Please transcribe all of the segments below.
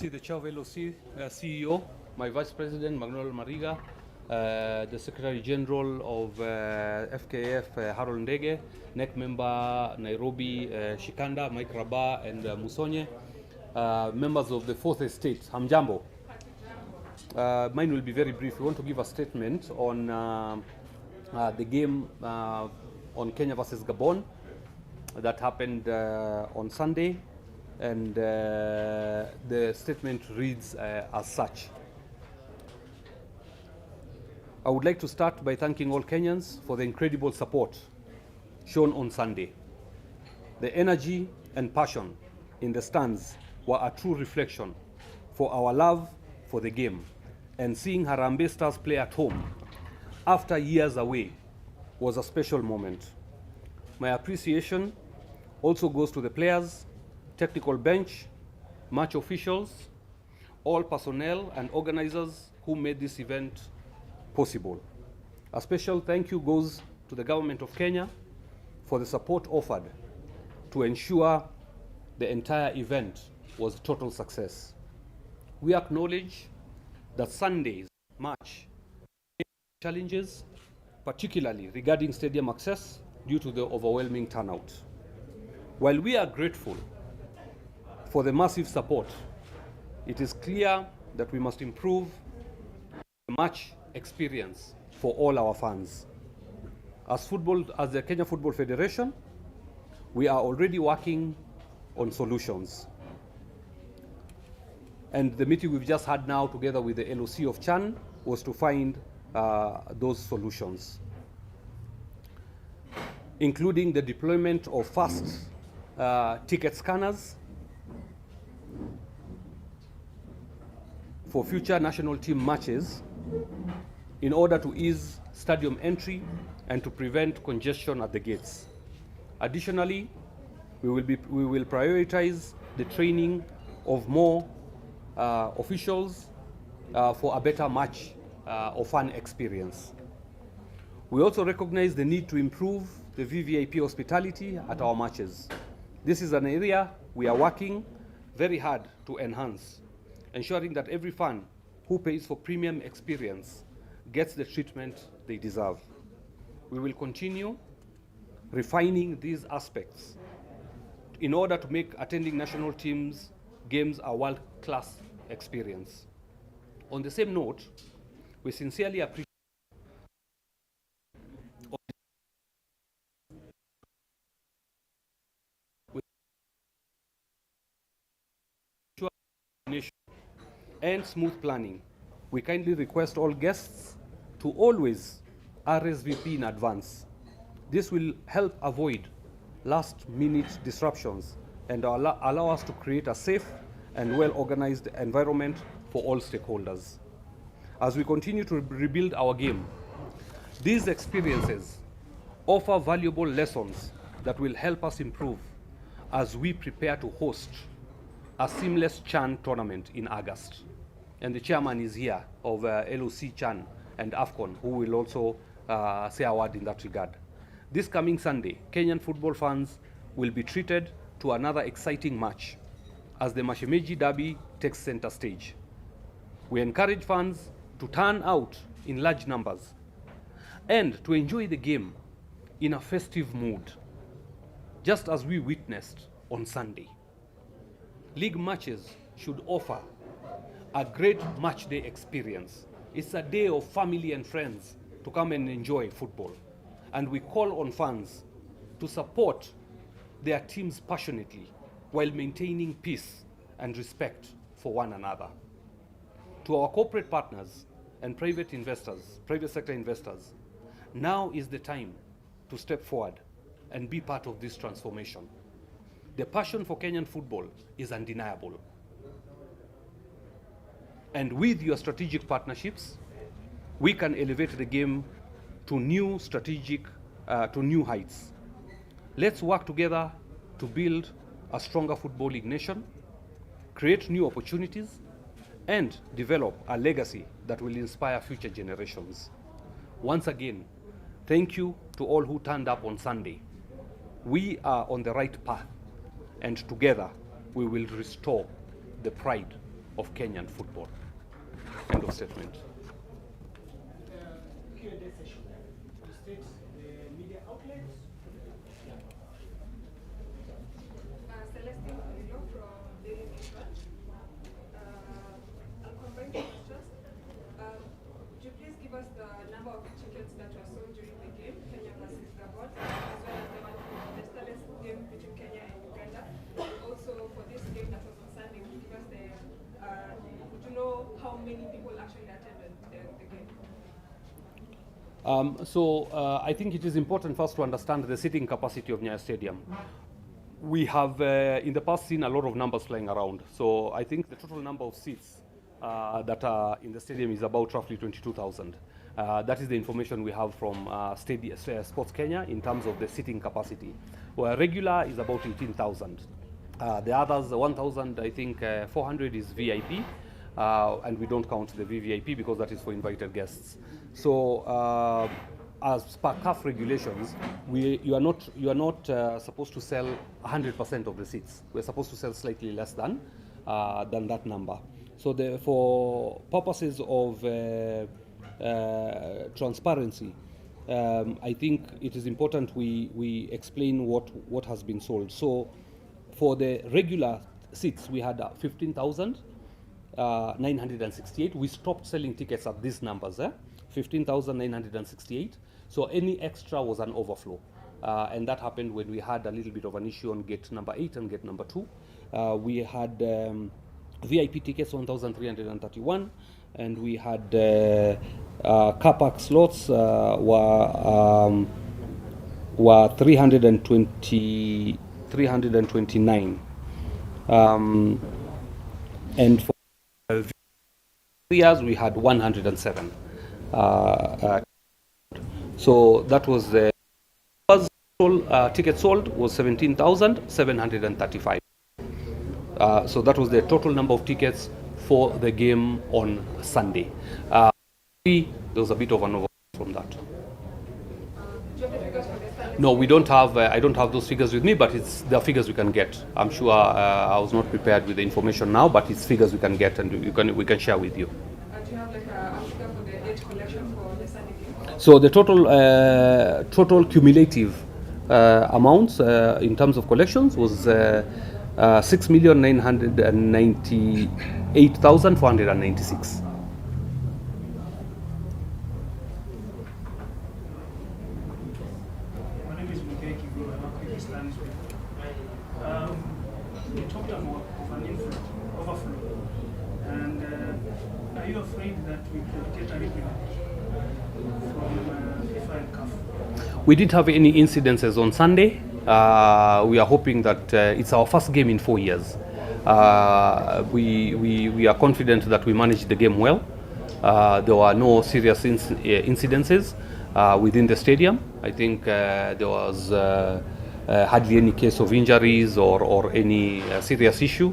Excellency, the Chair of LOC, CEO, my Vice President, Manuel Mariga, the Secretary General of FKF, Harold Ndege, NEC member Nairobi, Shikanda, Mike Rabah, and Musonye, members of the Fourth Estate, Hamjambo. Mine will be very brief. We want to give a statement on the game on Kenya versus Gabon that happened on Sunday. And the statement reads as such. I would like to start by thanking all Kenyans for the incredible support shown on Sunday. The energy and passion in the stands were a true reflection for our love for the game, and seeing Harambee Stars play at home after years away was a special moment. My appreciation also goes to the players, technical bench, match officials, all personnel and organizers who made this event possible. A special thank you goes to the government of Kenya for the support offered to ensure the entire event was a total success. We acknowledge that Sunday's match had challenges, particularly regarding stadium access due to the overwhelming turnout. While we are grateful for the massive support, it is clear that we must improve the match experience for all our fans. As the Kenya Football Federation, we are already working on solutions. And the meeting we've just had now together with the LOC of Chan was to find those solutions, including the deployment of fast ticket scanners for future national team matches in order to ease stadium entry and to prevent congestion at the gates. Additionally, we will prioritize the training of more officials for a better match or fan experience. We also recognize the need to improve the VVIP hospitality at our matches. This is an area we are working very hard to enhance, ensuring that every fan who pays for premium experience gets the treatment they deserve. We will continue refining these aspects in order to make attending national teams games a world-class experience. On the same note, we sincerely appreciate and smooth planning. We kindly request all guests to always RSVP in advance. This will help avoid last-minute disruptions and allow us to create a safe and well-organized environment for all stakeholders. As we continue to rebuild our game, these experiences offer valuable lessons that will help us improve as we prepare to host a seamless Chan tournament in August. And the chairman is here of LOC Chan and AFCON, who will also say a word in that regard. This coming Sunday, Kenyan football fans will be treated to another exciting match as the Mashemeji Derby takes center stage. We encourage fans to turn out in large numbers and to enjoy the game in a festive mood, just as we witnessed on Sunday. League matches should offer a great match day experience. It's a day of family and friends to come and enjoy football. And we call on fans to support their teams passionately while maintaining peace and respect for one another. To our corporate partners and private sector investors, now is the time to step forward and be part of this transformation. The passion for Kenyan football is undeniable. And with your strategic partnerships, we can elevate the game to new heights. Let's work together to build a stronger football league nation, create new opportunities, and develop a legacy that will inspire future generations. Once again, thank you to all who turned up on Sunday. We are on the right path, and together we will restore the pride of Kenyan football. End of statement. Q&A session to state the media outlets. Celestine Polilo from Daily Nation. I'll combine the questions. Could you please give us the number of tickets that were sold during the game, Kenya versus Gabon, as well as the one for the yesterday's game between Kenya and Uganda? Also, for this game that was on Sunday, could you give us the, would you know how many people actually attended the game? I think it is important first to understand the seating capacity of Nyayo Stadium. We have in the past seen a lot of numbers flying around. So I think the total number of seats that are in the stadium is about roughly 22,000. That is the information we have from Sports Kenya in terms of the seating capacity. Where regular is about 18,000. The others, 1,000, I think 400 is VIP. And we don't count the VVIP because that is for invited guests. So as per CAF regulations, you are not supposed to sell 100% of the seats. We're supposed to sell slightly less than that number. So for purposes of transparency, I think it is important we explain what has been sold. So for the regular seats, we had 15,968. We stopped selling tickets at these numbers, 15,968. So any extra was an overflow. And that happened when we had a little bit of an issue on gate number 8 and gate number 2. We had VIP tickets 1,331, and we had car park slots were 329. And for years we had 107. So that was the ticket sold was 17,735. So that was the total number of tickets for the game on Sunday. There was a bit of an overlap from that. Do you have the figures for the Sunday? No, we don't have. I don't have those figures with me, but it's the figures we can get. I'm sure I was not prepared with the information now, but it's figures we can get and we can share with you. Do you have like a figure for the age collection for the Sunday game? So the total cumulative amounts in terms of collections was 6,998,496. You talked about of an overflow, and are you afraid that we could get a reprimand from FIFA and CAF? We didn't have any incidences on Sunday. We are hoping that it's our first game in 4 years. We are confident that we managed the game well. There were no serious incidences within the stadium. I think there was hardly any case of injuries or any serious issue.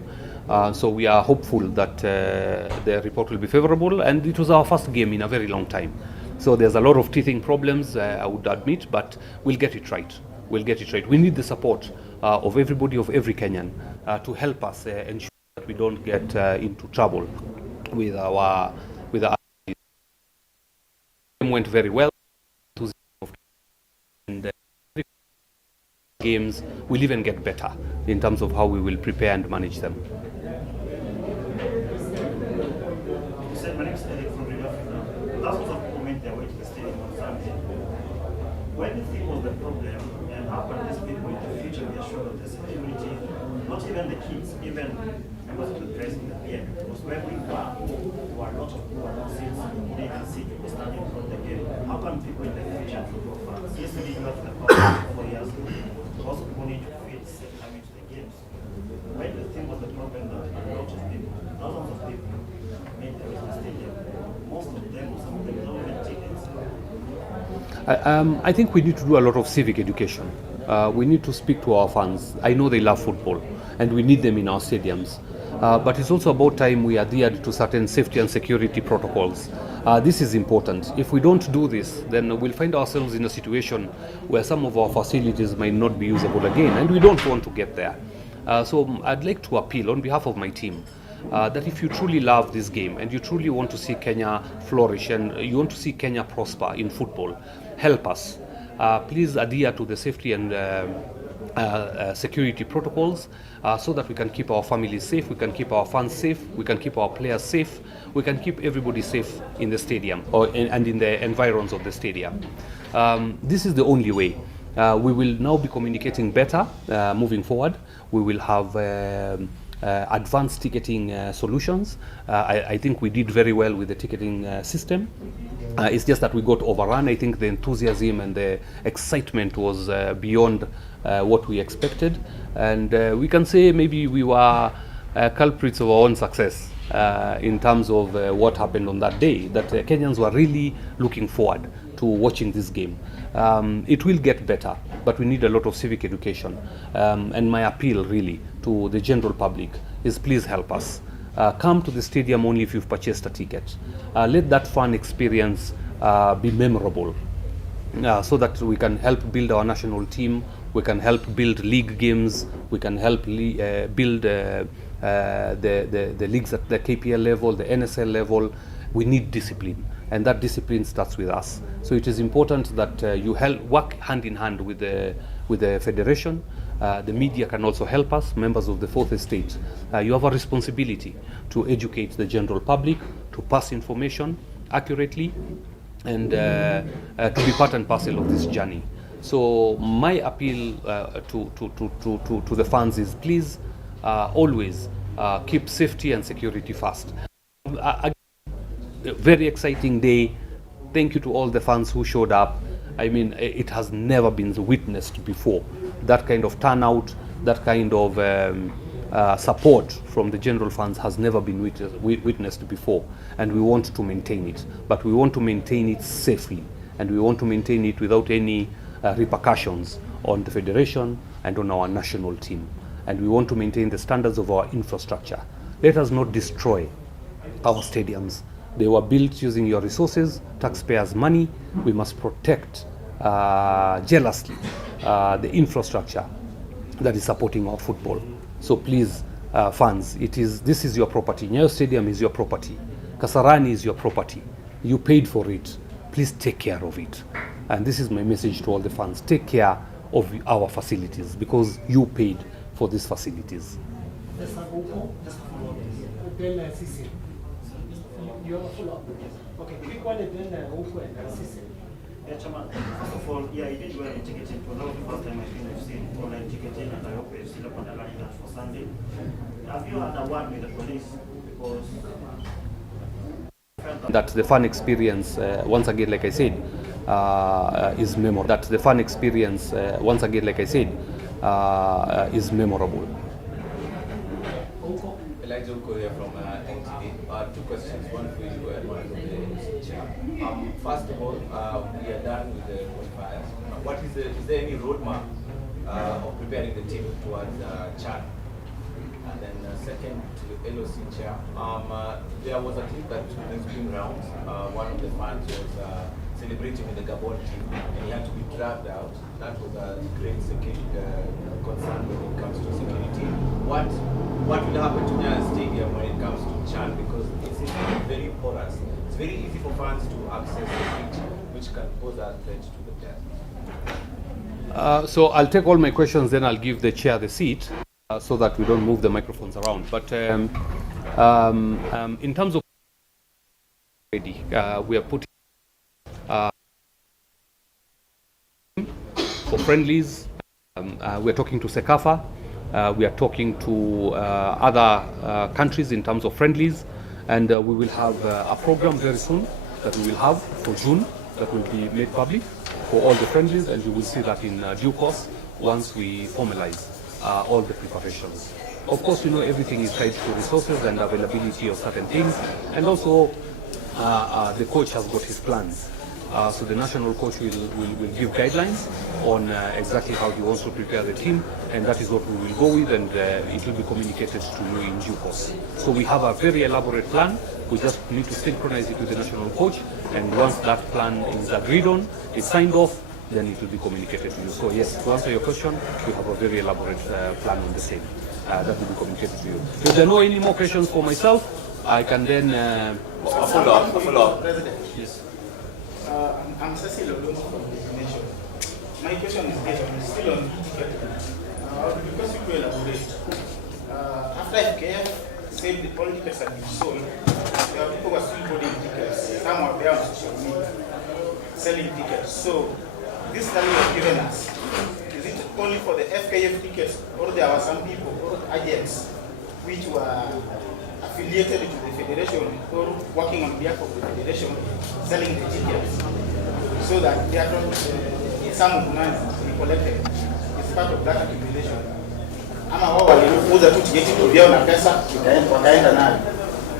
So we are hopeful that the report will be favorable, and it was our first game in a very long time. So there's a lot of teething problems, I would admit, but we'll get it right. We'll get it right. We need the support of everybody, of every Kenyan, to help us ensure that we don't get into trouble with our game went very well. And games will even get better in terms of how we will prepare and manage them. My name is Eric from River. Thousands of people made their way to the stadium on Sunday. Where do you think was the problem, and how can these people in the future be assured of the security? Not even the kids, even members of the press in the PM. Because where we were, there were a lot of people who seats, they can see people standing in front of the game. How can people in the future football fans? Yesterday you got the public for 4 years. Also people need to feel safe coming to the games. Where do you think was the problem that a lot of people, thousands of people, made their way to the stadium? Most of them, some of them don't even tickets. I think we need to do a lot of civic education. We need to speak to our fans. I know they love football, and we need them in our stadiums. But it's also about time we adhered to certain safety and security protocols. This is important. If we don't do this, then we'll find ourselves in a situation where some of our facilities might not be usable again, and we don't want to get there. So I'd like to appeal on behalf of my team that if you truly love this game and you truly want to see Kenya flourish and you want to see Kenya prosper in football, help us. Please adhere to the safety and security protocols so that we can keep our families safe, we can keep our fans safe, we can keep our players safe, we can keep everybody safe in the stadium and in the environs of the stadium. This is the only way. We will now be communicating better moving forward. We will have advanced ticketing solutions. I think we did very well with the ticketing system. It's just that we got overrun. I think the enthusiasm and the excitement was beyond what we expected. And we can say maybe we were culprits of our own success in terms of what happened on that day, that Kenyans were really looking forward to watching this game. It will get better, but we need a lot of civic education. And my appeal really to the general public is please help us. Come to the stadium only if you've purchased a ticket. Let that fun experience be memorable so that we can help build our national team, we can help build league games, we can help build the leagues at the KPL level, the NSL level. We need discipline, and that discipline starts with us. So it is important that you work hand in hand with the federation. The media can also help us, members of the fourth estate. You have a responsibility to educate the general public, to pass information accurately, and to be part and parcel of this journey. So my appeal to the fans is please always keep safety and security first. A very exciting day. Thank you to all the fans who showed up. I mean, it has never been witnessed before. That kind of turnout, that kind of support from the general fans has never been witnessed before. And we want to maintain it. But we want to maintain it safely. And we want to maintain it without any repercussions on the federation and on our national team. And we want to maintain the standards of our infrastructure. Let us not destroy our stadiums. They were built using your resources, taxpayers' money. We must protect jealously the infrastructure that is supporting our football. So please, fans, this is your property. Nyayo Stadium is your property. Kasarani is your property. You paid for it. Please take care of it. And this is my message to all the fans. Take care of our facilities because you paid for these facilities. You have a follow-up. Okay, quick one and then Oku and Sisi. Yeah, Chairman. First of all, yeah, you did well in ticketing. It was not the first time I think I've seen online ticketing, and I hope we've still up on the line that for Sunday. Have you had a word with the police? Because that the fun experience, once again, like I said, is memorable. That the fun experience, once again, like I said, is memorable. Elijah Korea from NTD. Two questions, one for you and one for the chair. First of all, we are done with the qualifiers. Is there any roadmap of preparing the team towards Chad? And then second, to the LOC chair, there was a clip that has been around. One of the fans was celebrating with the Gabon team, and he had to be dragged out. That was a great security concern when it comes to security. What will happen to Nyayo Stadium when it comes to Chan? Because it's very porous. It's very easy for fans to access the pitch, which can pose a threat to the players. So I'll take all my questions, then I'll give the chair the seat so that we don't move the microphones around. But in terms of ready, we are putting for friendlies. We are talking to Sekafa. We are talking to other countries in terms of friendlies, and we will have a program very soon that we will have for June that will be made public for all the friendlies, and you will see that in due course once we formalize all the preparations. Of course, you know, everything is tied to resources and availability of certain things, and also the coach has got his plans. So the national coach will give guidelines on exactly how he wants to prepare the team, and that is what we will go with, and it will be communicated to you in due course. So we have a very elaborate plan. We just need to synchronize it with the national coach, and once that plan is agreed on, is signed off, then it will be communicated to you. So yes, to answer your question, we have a very elaborate plan on the same. that will be communicated to you. If there are no any more questions for myself, I can then A follow-up. President. yes. I'm Cecil Olumo from the Nation. My question is based on still on ticket. Because you will elaborate. After FKF said the all tickets have been sold, there are people who are still holding tickets. Some are there on social media selling tickets. So this study you have given us, is it only for the FKF tickets, or there are some people or agents which were affiliated to the federation or working on behalf of the federation selling the tickets, so that they are not some of the money we collected is part of that accumulation? Ama wao waliuza tu tiketi vyao na pesa wakaenda nayo.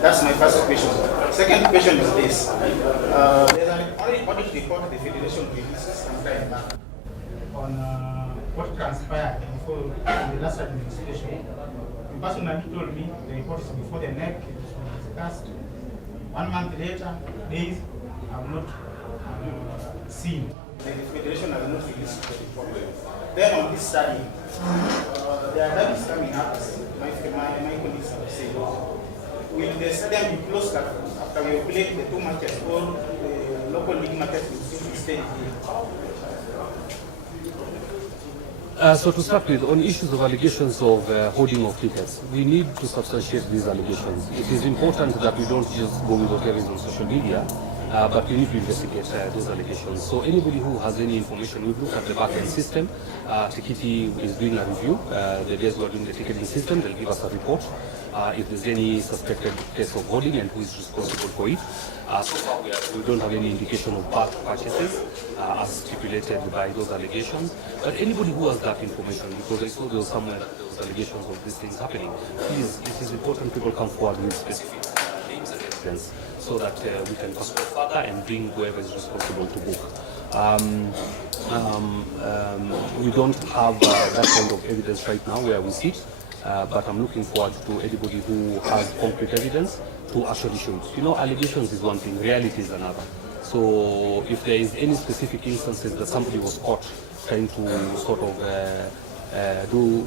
That's my first question. Second question is this. There's an audit report the federation released some time back on what transpired before the last administration. The person that told me the report is before the NEC, it was discussed. 1 month later, days, I have not seen. The federation has not released the report. Then on this study, there are studies coming up, my colleagues have said, will the stadium be closed after we operate the two markets, or the local league market will still stay here? So to start with, on issues of allegations of hoarding of tickets, we need to substantiate these allegations. It is important that we don't just go with whatever is on social media, but we need to investigate those allegations. So anybody who has any information, we've looked at the back-end system. Tikiti is doing a review. The days we're doing the ticketing system, they'll give us a report if there's any suspected case of hoarding and who is responsible for it. So far, we don't have any indication of bulk purchases as stipulated by those allegations. But anybody who has that information, because I saw there was somewhere that there was allegations of these things happening, please, it is important people come forward with specific names and evidence so that we can pursue further and bring whoever is responsible to book. We don't have that kind of evidence right now where we sit. But I'm looking forward to anybody who has concrete evidence to actually show it. You know, allegations is one thing, reality is another. So if there is any specific instances that somebody was caught trying to sort of do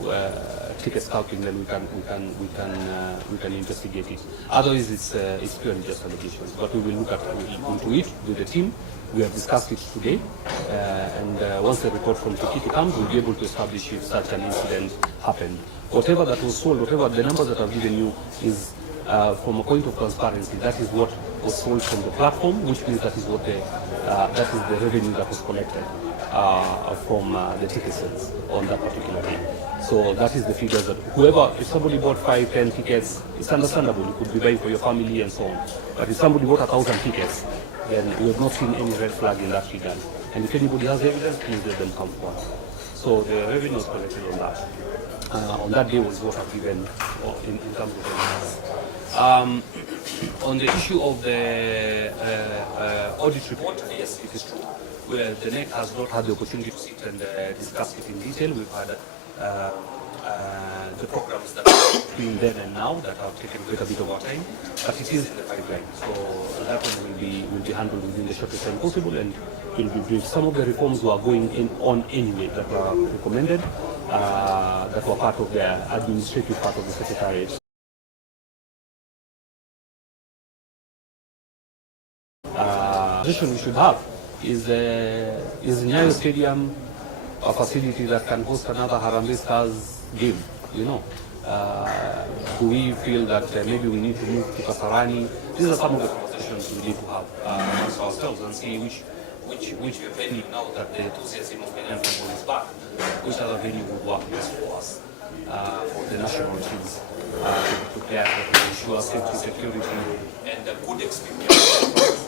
ticket scalping, then we can investigate it. Otherwise, it's purely just allegations. But we will look into it with the team. We have discussed it today, and once the report from Tikiti comes, we'll be able to establish if such an incident happened. Whatever that was sold, whatever the numbers that I've given you is from a point of transparency. That is what was sold from the platform, which means that is what that is the revenue that was collected from the ticket sales on that particular day. So that is the figures that whoever, if somebody bought 5, 10 tickets, it's understandable. You could be buying for your family and so on. But if somebody bought 1,000 tickets, then we have not seen any red flag in that regard. And if anybody has evidence, please let them come forward. So the revenue was collected on that. On that day was what I've given in terms of evidence. On the issue of the audit report, yes, it is true. Where the NEC has not had the opportunity to sit and discuss it in detail. We've had the programs that are between then and now that have taken quite a bit of our time, but it is in the pipeline. So that one will be handled within the shortest time possible, and will be brief. Some of the reforms were going on anyway that were recommended, that were part of the administrative part of the secretariat. We should have is Nyayo Stadium, a facility that can host another Harambee Stars game, you know. Do we feel that maybe we need to move to Kasarani? These are some of the conversations we need to have amongst ourselves and see which venue, now that the enthusiasm of Kenyan football is back, which other venue would work best for us, for the national teams, to prepare to ensure safety, security, and a good experience.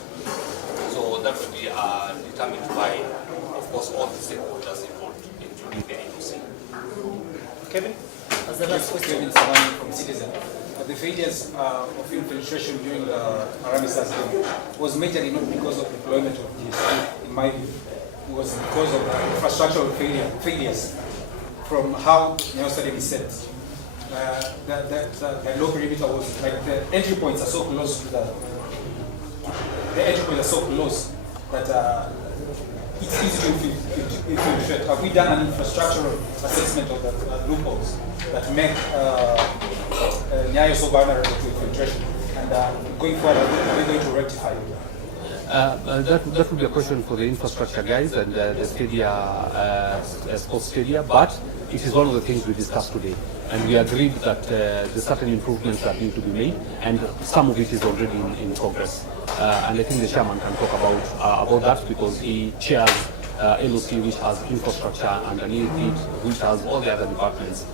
So that will be determined by, of course, all the stakeholders involved, including the agency. Kevin? As the last question is from Citizen, the failures of infiltration during the Harambee Stars game was majorly not because of deployment of GSP, in my view. It was because of infrastructural failures from how Nyayo Stadium is set. The low perimeter was like the entry points are so close to the entry points are so close that it's easy to infiltrate. Have we done an infrastructural assessment of the loopholes that make Nyayo so vulnerable to infiltration? And going forward, are we going to rectify it? That would be a question for the infrastructure guys and the sports stadia, but it is one of the things we discussed today. And we agreed that there's certain improvements that need to be made, and some of it is already in progress. And I think the chairman can talk about that because he chairs LOC, which has infrastructure underneath it, which has all the other departments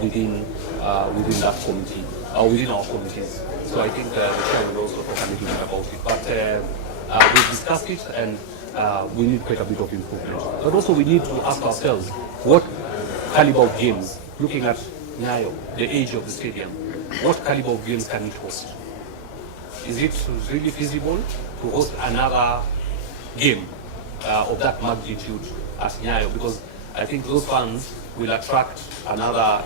within that committee, or within our committees. So I think the chair will also talk a little bit about it. But we've discussed it, and we need quite a bit of improvement. But also we need to ask ourselves, what caliber of games, looking at Nyayo, the age of the stadium, what caliber of games can it host? Is it really feasible to host another game of that magnitude at Nyayo? Because I think those fans will attract another,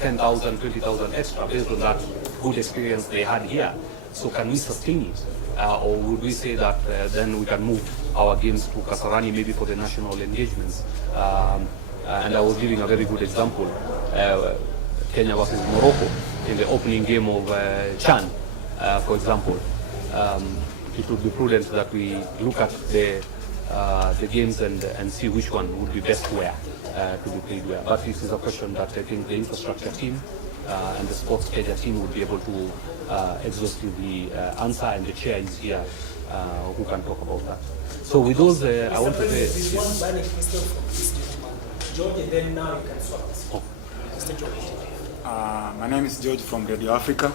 10,000, 20,000 extra based on that good experience they had here. So can we sustain it? Or would we say that then we can move our games to Kasarani maybe for the national engagements? And I was giving a very good example, Kenya versus Morocco in the opening game of Chan, for example. It would be prudent that we look at the games and see which one would be best where to be played where. But this is a question that I think the infrastructure team and the sports stadia team would be able to exhaustively answer, and the chair is here who can talk about that. So with those, I want to say... There's one burning question from this gentleman, George, and then now you can swap this. Mr. George. My name is George from Radio Africa.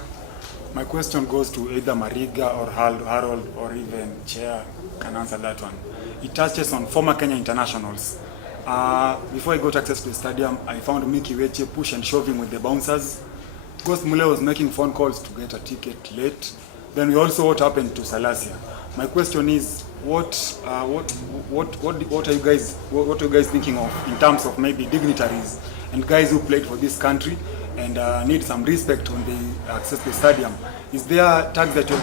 My question goes to either Mariga or Harold or even Chair can answer that one. It touches on former Kenya internationals. Before I got access to the stadium, I found Mickey Weche push and shoving with the bouncers. Ghost Mule was making phone calls to get a ticket late. Then we also what happened to Salasia. My question is, what are you guys thinking of in terms of maybe dignitaries and guys who played for this country and need some respect when they access the stadium? Is there tags that you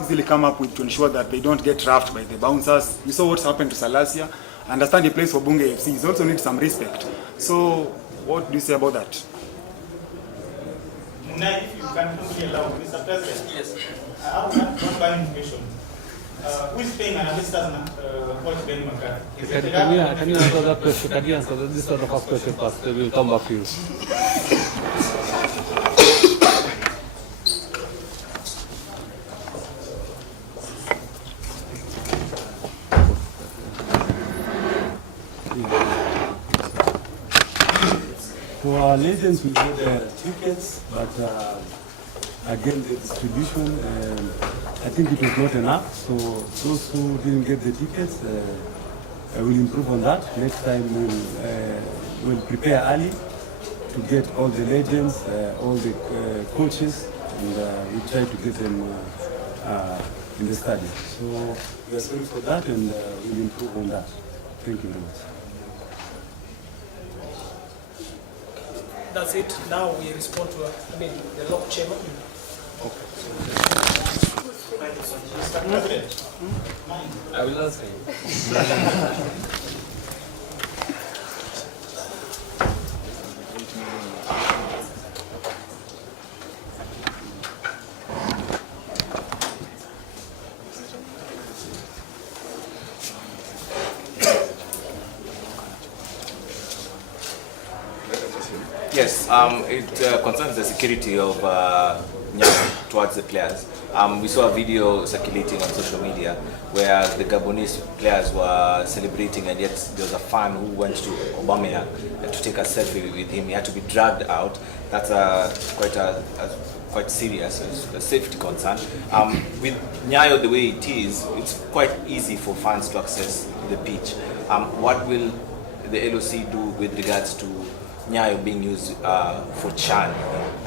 easily come up with to ensure that they don't get roughed by the bouncers? You saw what's happened to Salasia. I understand he plays for Bunge FC. He also needs some respect. So what do you say about that? If you can be allowed, Mr. President. Yes. I have one burning question. Who is paying an assistant coach Ben McCarthy? Can you answer that question? Can you answer this is the first question first? We'll come back to you. For our legends, we get tickets, but again, the distribution, I think it was not enough. So those who didn't get the tickets, will improve on that. Next time, we'll prepare early to get all the legends, all the coaches, and we'll try to get them in the stadium. So we are sorry for that, and we'll improve on that. Thank you very much. That's it. Now we respond to, the lock chairman. I will answer you. Yes, it concerns the security of Nyayo towards the players. We saw a video circulating on social media where the Gabonese players were celebrating, and yet there was a fan who went to Aubameyang to take a selfie with him. He had to be dragged out. That's quite serious, a safety concern. With Nyayo the way it is, it's quite easy for fans to access the pitch. What will the LOC do with regards to Nyayo being used for Chan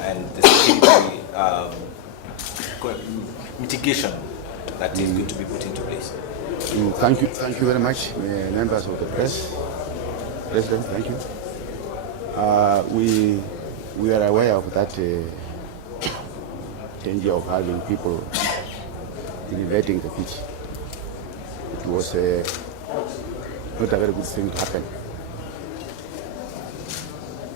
and the security mitigation that is going to be put into place? Thank you very much, members of the press. President, thank you. We are aware of that danger of having people invading the pitch. It was not a very good thing to happen.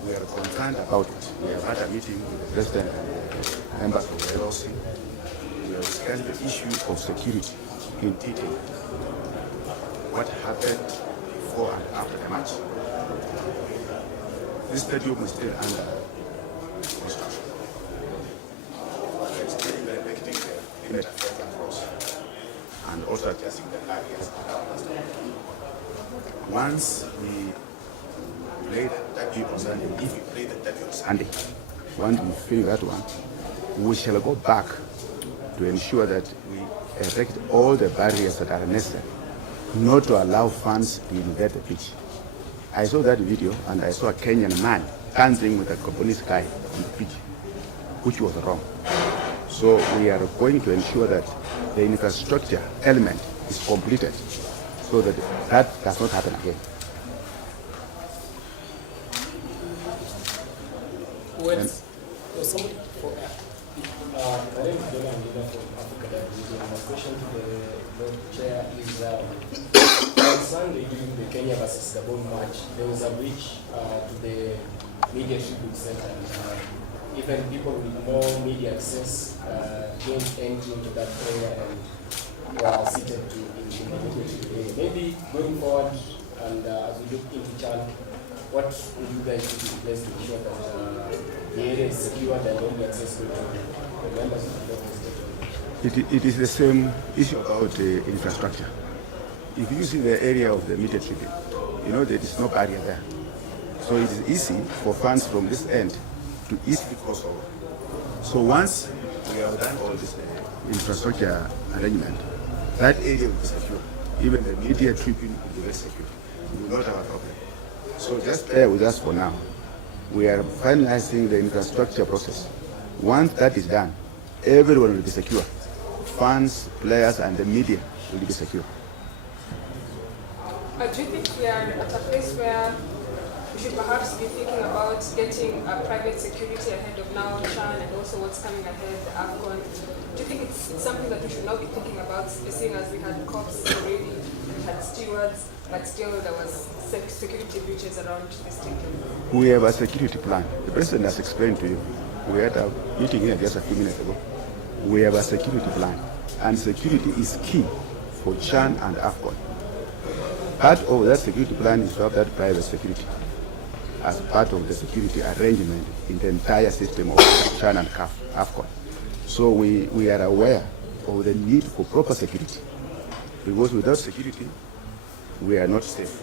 We are concerned about it. We have had a meeting with the president and members of the LOC. We have discussed the issue of security in detail. What happened before and after the match. This stadium is still under construction. We are still erecting the perimeter fence across and also adjusting the areas around us. Once we play that derby on Sunday, if we play the derby on Sunday, once we finish that one, we shall go back to ensure that we erect all the barriers that are necessary not to allow fans to invade the pitch. I saw that video and I saw a Kenyan man dancing with a Gabonese guy on the pitch, which was wrong. So we are going to ensure that the infrastructure element is completed so that that does not happen again. Somebody for my name is Donald Leader from Africa. My question to the Lord Chair is on Sunday during the Kenya versus Gabon match, there was a breach to the media tribute center. Even people with more media access gained entry into that area and were seated in the media tribute area. Maybe going forward and as we look into Chad, what would you guys do in place to ensure that the area is secure and only accessible to the members of the government? It is the same issue about infrastructure. If you see the area of the media tribute, you know there is no barrier there. So it is easy for fans from this end to easily cross over. So once we have done all this infrastructure arrangement, that area will be secure. Even the media tribune will be very secure. We will not have a problem. So just bear with us for now. We are finalizing the infrastructure process. Once that is done, everyone will be secure. Fans, players, and the media will be secure. Do you think we are at a place where we should perhaps be thinking about getting a private security ahead of now Chan and also what's coming ahead, the AFCON? Do you think it's something that we should now be thinking about, seeing as we had cops already, we had stewards, but still there was security breaches around the stadium? We have a security plan. The president has explained to you. We had a meeting here just a few minutes ago. We have a security plan, and security is key for Chan and AFCON. Part of that security plan is to have that private security as part of the security arrangement in the entire system of Chan and AFCON. So we are aware of the need for proper security, because without security, we are not safe.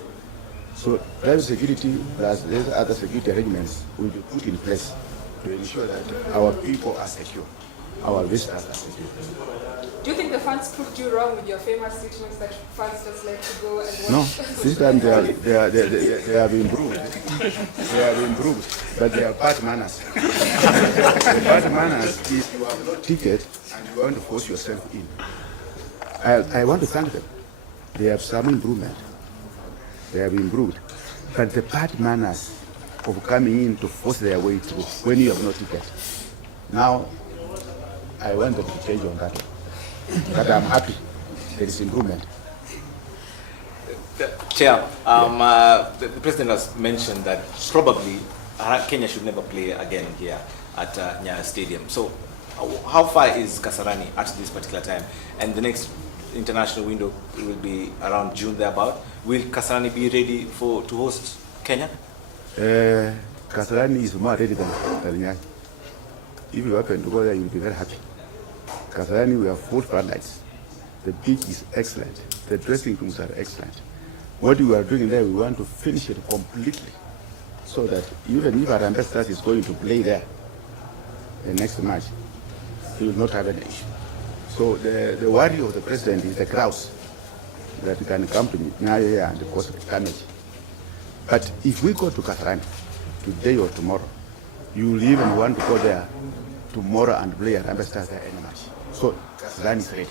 So private security plus these other security arrangements will be put in place to ensure that our people are secure, our visitors are secure. Do you think the fans proved you wrong with your famous statements that fans just like to go and watch? No, this time they have improved. They have improved, but they are bad manners. The bad manners is you have no ticket and you want to force yourself in. I want to thank them. They have some improvement. They have improved. But the bad manners of coming in to force their way through when you have no ticket. Now, I want them to change on that one. But I'm happy there is improvement. Chair, the President has mentioned that probably Kenya should never play again here at Nyayo Stadium. So how far is Kasarani at this particular time? And the next international window will be around June thereabout. Will Kasarani be ready to host Kenya? Kasarani is more ready than Nyayo. If you happen to go there, you'll be very happy. Kasarani, we have full floodlights. The beach is excellent. The dressing rooms are excellent. What we are doing there, we want to finish it completely so that even if our ambassador is going to play there the next match, he will not have any issue. So the worry of the president is the crowds that can come to Nyayo and cause damage. But if we go to Kasarani today or tomorrow, you will even want to go there tomorrow and play at ambassador there any match. So Kasarani is ready.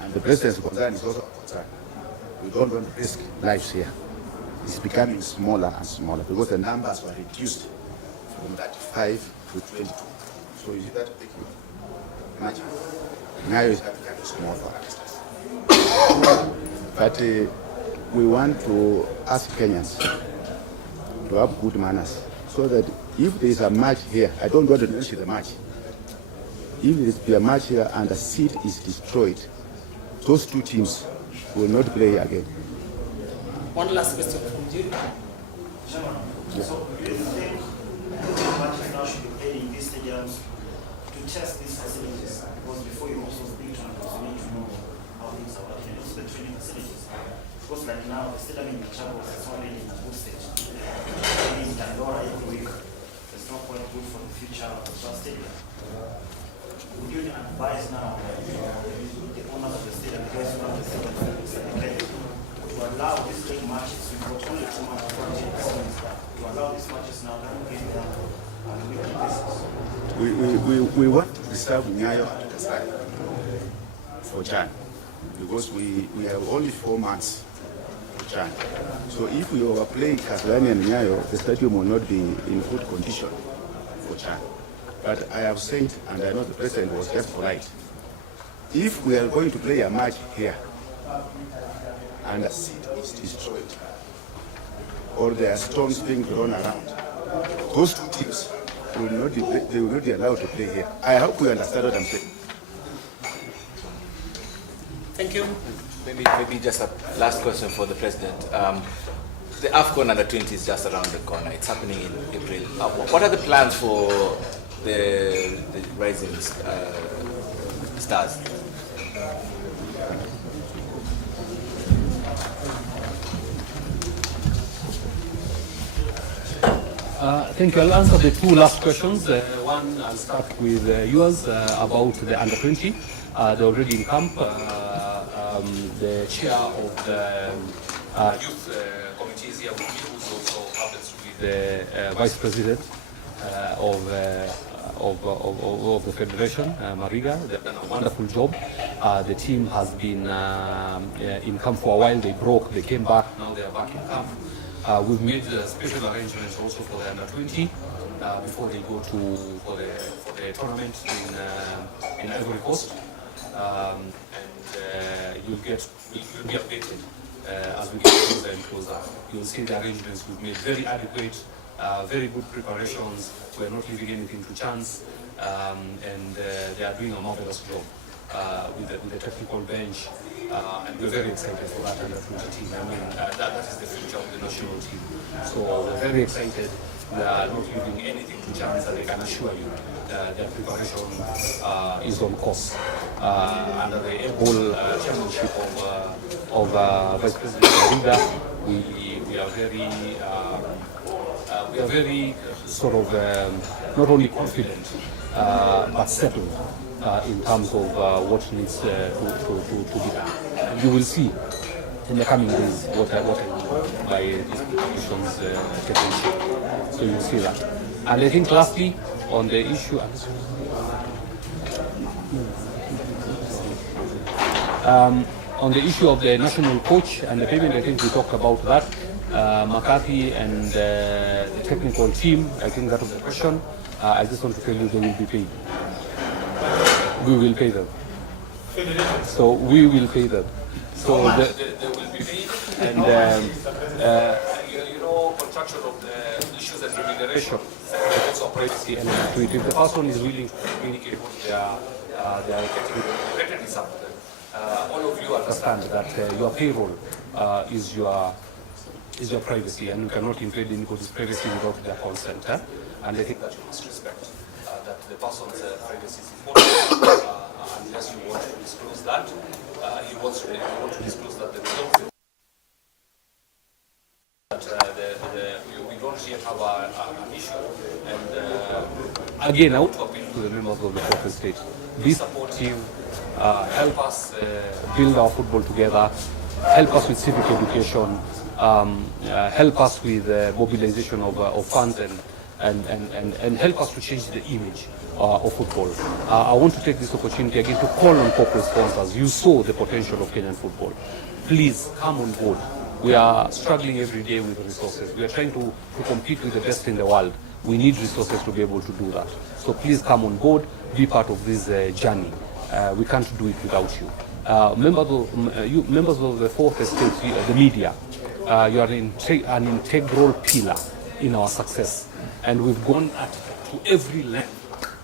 And the president's concern is also a concern. We don't want to risk lives here. It's becoming smaller and smaller because the numbers were reduced from 35 to 22. So you see that big imagine. Now it's becoming small for ambassadors. But we want to ask Kenyans to have good manners, so that if there is a match here, I don't want to mention the match. If there is a match here and the seat is destroyed, those two teams will not play again. One last question from you. So do you think matches now should be played in these stadiums to test these facilities? Because before you also big tournaments, you need to know how things are working, and also the training facilities. Because like now, the stadium in Nyayo is already in a good stage. In Dandora every week, there's no point good for the future of the stadium. Would you advise now the owners of the stadium, the guys who run the stadium, to allow these big matches? We've got only 2 months before the seasons, to allow these matches now to play them on a weekly basis? We want to reserve Nyayo and Kasai for Jan, because we have only 4 months for Jan. So if we overplay Kasai and Nyayo, the stadium will not be in good condition for Jan. But I have said, and I know the president was just polite, if we are going to play a match here and the seat is destroyed, or there are stones being thrown around, those two teams will not be allowed to play here. I hope we understand what I'm saying. Thank you. Maybe just a last question for the president. The AFCON under-20 is just around the corner. It's happening in April. What are the plans for the rising stars? Thank you. I'll answer the 2 last questions. One, I'll start with yours about the under-20. They're already in camp. The chair of the youth committee is here with me, who also happens to be the vice president of the federation, Mariga. They've done a wonderful job. The team has been in camp for a while. They came back. Now they are back in camp. We've made special arrangements also for the under-20 before they go for the tournament in Ivory Coast, and you'll be updated as we get closer and closer. You'll see the arrangements we've made very adequate, very good preparations. We're not leaving anything to chance, and they are doing a marvelous job with the technical bench. And we're very excited for that under-20 team. I mean, that is the future of the national team. So we're very excited. They are not leaving anything to chance, and I can assure you their preparation is on course. Under the able chairmanship of Vice President Mariga, we are very sort of not only confident but settled in terms of what needs to be done. And you will see in the coming days what I mean by these preparations taking shape. So you'll see that. And I think lastly, on the issue of the national coach and the payment, I think we talked about that. McCarthy and the technical team, I think that was the question. I just want to tell you they will be paid. We will pay them. So we will pay them. So they will be paid. And contraction of the issues and remuneration, also privacy and security. If the person is willing to communicate what they are getting, better is up to them. All of you understand that your payroll is your privacy, and you cannot invade anybody's privacy without their consent. And I think that you must respect that the person's privacy is important. Unless you want to disclose that, you want to disclose that themselves. We don't yet have an issue. And again, I want to appeal to the members of the fourth state. Be supportive, help us build our football together, help us with civic education, help us with mobilization of funds and help us to change the image of football. I want to take this opportunity again to call on corporate sponsors. You saw the potential of Kenyan football. Please come on board. We are struggling every day with resources. We are trying to compete with the best in the world. We need resources to be able to do that. So please come on board, be part of this journey. We can't do it without you. members of the fourth estate, the media, you are an integral pillar in our success, and we've gone to every length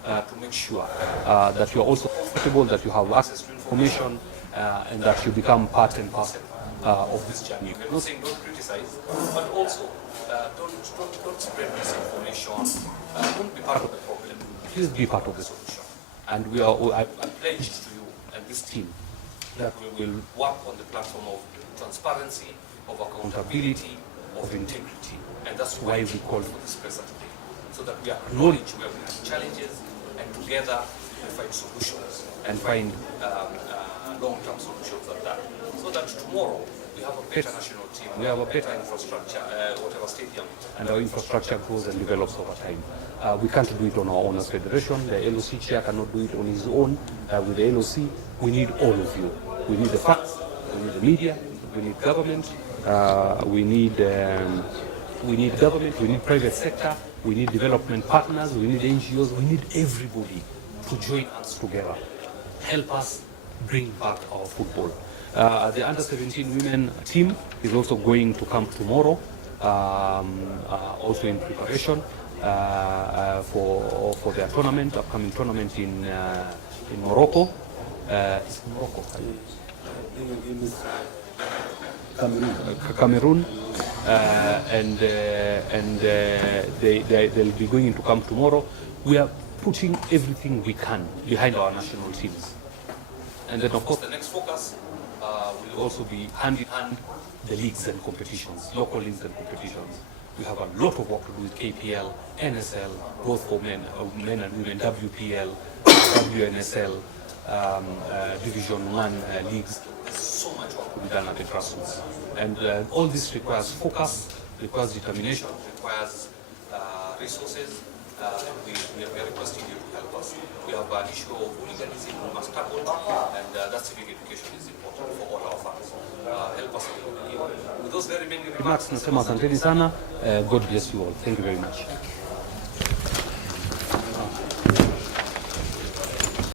to make sure that you are also comfortable, that you have access to information, and that you become part and parcel of this journey. We're not saying don't criticize, but also don't spread misinformation. Don't be part of the problem. Please be part of the solution. And I pledge to you and this team that we will work on the platform of transparency, of accountability, of integrity. And that's why we call for this presser today, so that we acknowledge where we have challenges, and together we find solutions and find long-term solutions at that, so that tomorrow we have a better national team, we have a better infrastructure, whatever stadium, and our infrastructure grows and develops over time. We can't do it on our own as federation. The LOC chair cannot do it on his own. With the LOC, we need all of you. We need the facts, we need the media, we need government, we need government, we need private sector, we need development partners, we need NGOs, we need everybody to join us together. Help us bring back our football. The under-17 women team is also going to come tomorrow, also in preparation for their tournament, upcoming tournament in Morocco. It's Morocco. Cameroon, and they'll be going to come tomorrow. We are putting everything we can behind our national teams, and then of course the next focus will also be hand in hand the leagues and competitions, local leagues and competitions. We have a lot of work to do with KPL, NSL, both for men and women, WPL, WNSL, Division 1 leagues. There's so much work to be done at the grassroots. And all this requires focus, requires determination, requires resources, and we are requesting you to help us. We have an issue of hooliganism we must tackle, and that civic education is important for all our fans. Help us a little bit. With those very many remarks, nasema asanteni sana. God bless you all. Thank you very much.